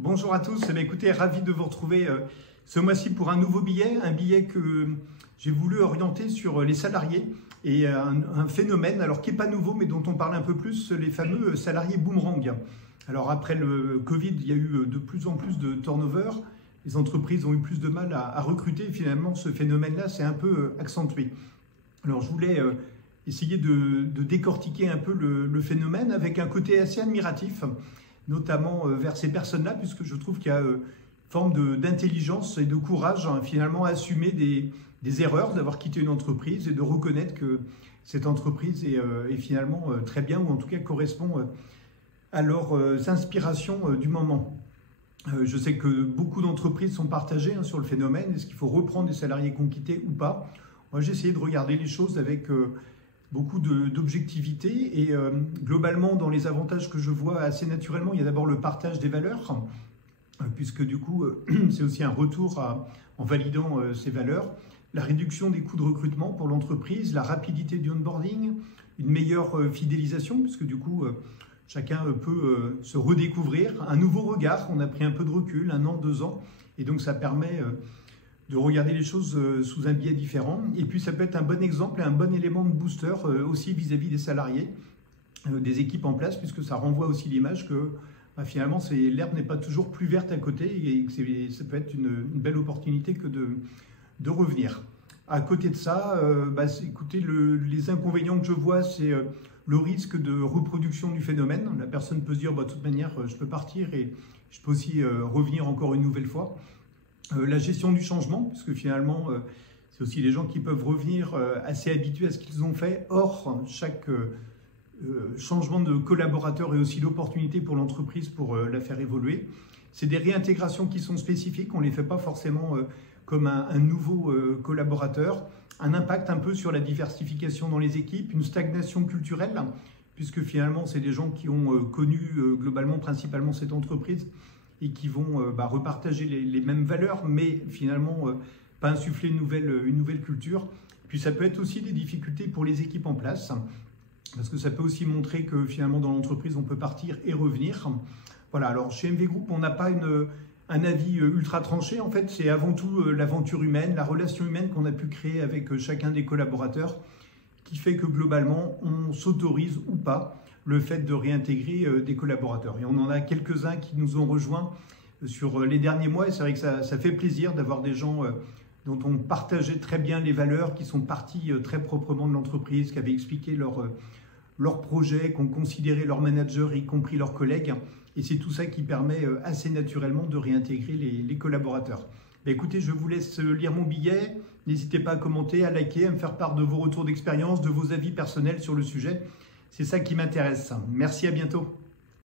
Bonjour à tous, écoutez, ravi de vous retrouver ce mois-ci pour un nouveau billet, un billet que j'ai voulu orienter sur les salariés et un phénomène alors qui n'est pas nouveau mais dont on parle un peu plus, les fameux salariés boomerang. Alors après le Covid, il y a eu de plus en plus de turnover, les entreprises ont eu plus de mal à recruter et finalement ce phénomène-là s'est un peu accentué. Alors je voulais essayer de décortiquer un peu le phénomène avec un côté assez admiratif, notamment vers ces personnes-là, puisque je trouve qu'il y a une forme d'intelligence et de courage finalement à assumer des erreurs, d'avoir quitté une entreprise et de reconnaître que cette entreprise est finalement très bien, ou en tout cas correspond à leurs inspirations du moment. Je sais que beaucoup d'entreprises sont partagées sur le phénomène, est-ce qu'il faut reprendre des salariés qui ont quitté ou pas? Moi j'ai essayé de regarder les choses avec beaucoup d'objectivité et globalement dans les avantages que je vois assez naturellement, il y a d'abord le partage des valeurs, puisque du coup c'est aussi un retour en validant ces valeurs, la réduction des coûts de recrutement pour l'entreprise, la rapidité du onboarding, une meilleure fidélisation, puisque du coup chacun peut se redécouvrir, un nouveau regard, on a pris un peu de recul, 1 an, 2 ans, et donc ça permet de regarder les choses sous un biais différent. Et puis ça peut être un bon exemple et un bon élément de booster aussi vis-à-vis des salariés, des équipes en place, puisque ça renvoie aussi l'image que finalement l'herbe n'est pas toujours plus verte à côté et que ça peut être une belle opportunité que de revenir. À côté de ça, écoutez, les inconvénients que je vois, c'est le risque de reproduction du phénomène. La personne peut se dire, de toute manière, je peux partir et je peux aussi revenir encore une nouvelle fois. La gestion du changement, parce que finalement, c'est aussi les gens qui peuvent revenir assez habitués à ce qu'ils ont fait. Or, chaque changement de collaborateur est aussi l'opportunité pour l'entreprise pour la faire évoluer. C'est des réintégrations qui sont spécifiques, on ne les fait pas forcément comme un nouveau collaborateur. Un impact un peu sur la diversification dans les équipes, une stagnation culturelle, puisque finalement, c'est des gens qui ont connu globalement, principalement cette entreprise, et qui vont repartager les mêmes valeurs, mais finalement pas insuffler une nouvelle culture. Puis ça peut être aussi des difficultés pour les équipes en place, parce que ça peut aussi montrer que finalement dans l'entreprise on peut partir et revenir. Voilà, alors chez MV Group on n'a pas un avis ultra tranché, en fait c'est avant tout l'aventure humaine, la relation humaine qu'on a pu créer avec chacun des collaborateurs, qui fait que globalement on s'autorise ou pas le fait de réintégrer des collaborateurs. Et on en a quelques-uns qui nous ont rejoints sur les derniers mois et c'est vrai que ça fait plaisir d'avoir des gens dont on partageait très bien les valeurs, qui sont partis très proprement de l'entreprise, qui avaient expliqué leur projet, qui ont considéré leurs managers, y compris leurs collègues. Et c'est tout ça qui permet assez naturellement de réintégrer les collaborateurs. Écoutez, je vous laisse lire mon billet. N'hésitez pas à commenter, à liker, à me faire part de vos retours d'expérience, de vos avis personnels sur le sujet. C'est ça qui m'intéresse. Merci, à bientôt.